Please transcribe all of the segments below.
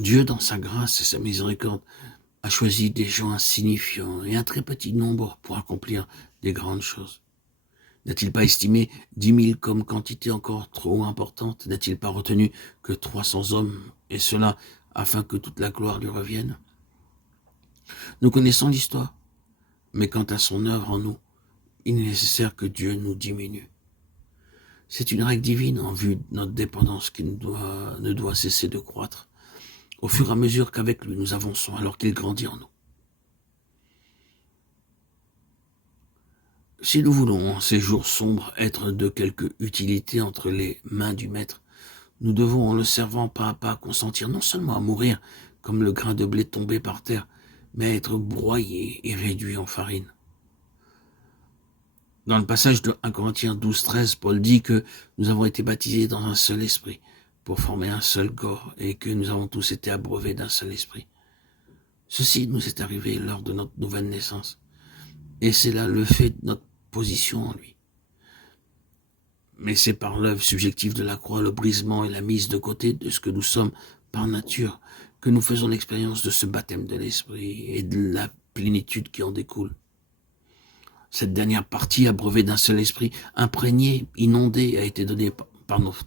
Dieu, dans sa grâce et sa miséricorde, a choisi des gens insignifiants et un très petit nombre pour accomplir des grandes choses. N'a-t-il pas estimé 10 000 comme quantité encore trop importante? N'a-t-il pas retenu que 300 hommes, et cela afin que toute la gloire lui revienne? Nous connaissons l'histoire, mais quant à son œuvre en nous, il est nécessaire que Dieu nous diminue. C'est une règle divine en vue de notre dépendance qui ne doit cesser de croître, au fur et à mesure qu'avec lui nous avançons alors qu'il grandit en nous. Si nous voulons, en ces jours sombres, être de quelque utilité entre les mains du Maître, nous devons, en le servant pas à pas, consentir non seulement à mourir comme le grain de blé tombé par terre, mais à être broyé et réduit en farine. Dans le passage de 1 Corinthiens 12-13, Paul dit que nous avons été baptisés dans un seul esprit, pour former un seul corps, et que nous avons tous été abreuvés d'un seul esprit. Ceci nous est arrivé lors de notre nouvelle naissance, et c'est là le fait de notre position en lui. Mais c'est par l'œuvre subjective de la croix, le brisement et la mise de côté de ce que nous sommes par nature, que nous faisons l'expérience de ce baptême de l'esprit et de la plénitude qui en découle. Cette dernière partie, abreuvée d'un seul esprit, imprégnée, inondée, a été donnée par notre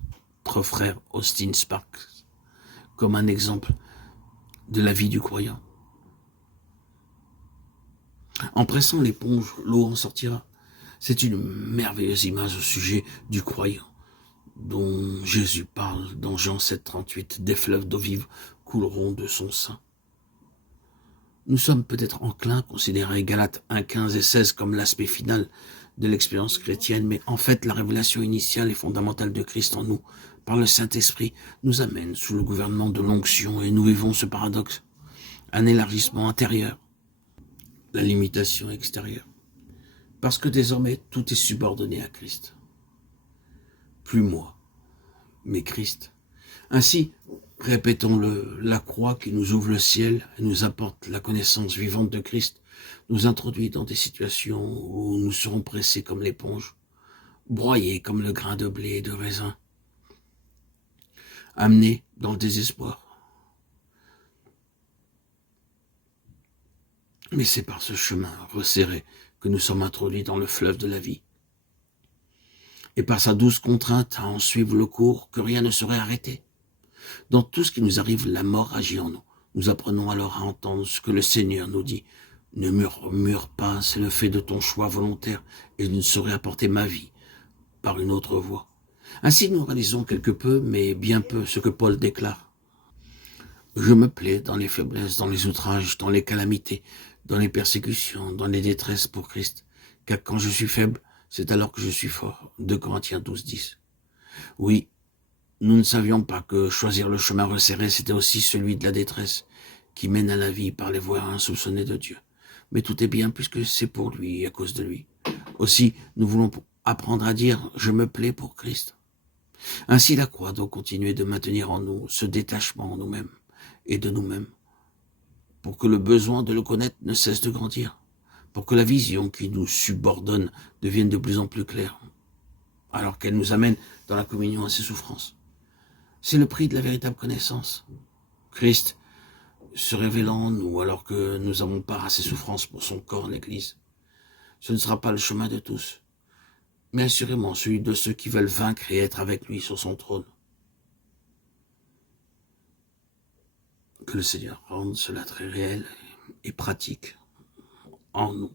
frère Austin Sparks comme un exemple de la vie du croyant. En pressant l'éponge, l'eau en sortira. C'est une merveilleuse image au sujet du croyant, dont Jésus parle dans Jean 7,38, des fleuves d'eau vive couleront de son sein. Nous sommes peut-être enclins à considérer Galates 1,15 et 16 comme l'aspect final de l'expérience chrétienne, mais en fait, la révélation initiale et fondamentale de Christ en nous, par le Saint-Esprit, nous amène sous le gouvernement de l'onction et nous vivons ce paradoxe, un élargissement intérieur, la limitation extérieure. Parce que désormais, tout est subordonné à Christ. Plus moi, mais Christ. Ainsi, répétons-le, la croix qui nous ouvre le ciel et nous apporte la connaissance vivante de Christ, nous introduit dans des situations où nous serons pressés comme l'éponge, broyés comme le grain de blé et de raisin, amenés dans le désespoir. Mais c'est par ce chemin resserré que nous sommes introduits dans le fleuve de la vie. Et par sa douce contrainte à en suivre le cours, que rien ne serait arrêté. Dans tout ce qui nous arrive, la mort agit en nous. Nous apprenons alors à entendre ce que le Seigneur nous dit. Ne murmure pas, c'est le fait de ton choix volontaire, et je ne saurais apporter ma vie par une autre voie. Ainsi nous réalisons quelque peu, mais bien peu, ce que Paul déclare. Je me plais dans les faiblesses, dans les outrages, dans les calamités, dans les persécutions, dans les détresses pour Christ. Car quand je suis faible, c'est alors que je suis fort. 2 Corinthiens 12-10. Oui, nous ne savions pas que choisir le chemin resserré, c'était aussi celui de la détresse, qui mène à la vie par les voies insoupçonnées de Dieu. Mais tout est bien puisque c'est pour lui et à cause de lui. Aussi, nous voulons apprendre à dire « je me plais pour Christ ». Ainsi la croix doit continuer de maintenir en nous ce détachement en nous-mêmes et de nous-mêmes, pour que le besoin de le connaître ne cesse de grandir, pour que la vision qui nous subordonne devienne de plus en plus claire, alors qu'elle nous amène dans la communion à ses souffrances. C'est le prix de la véritable connaissance. Christ se révélant en nous alors que nous avons part à ses souffrances pour son corps, l'Église. Ce ne sera pas le chemin de tous, mais assurément celui de ceux qui veulent vaincre et être avec lui sur son trône. Que le Seigneur rende cela très réel et pratique en nous.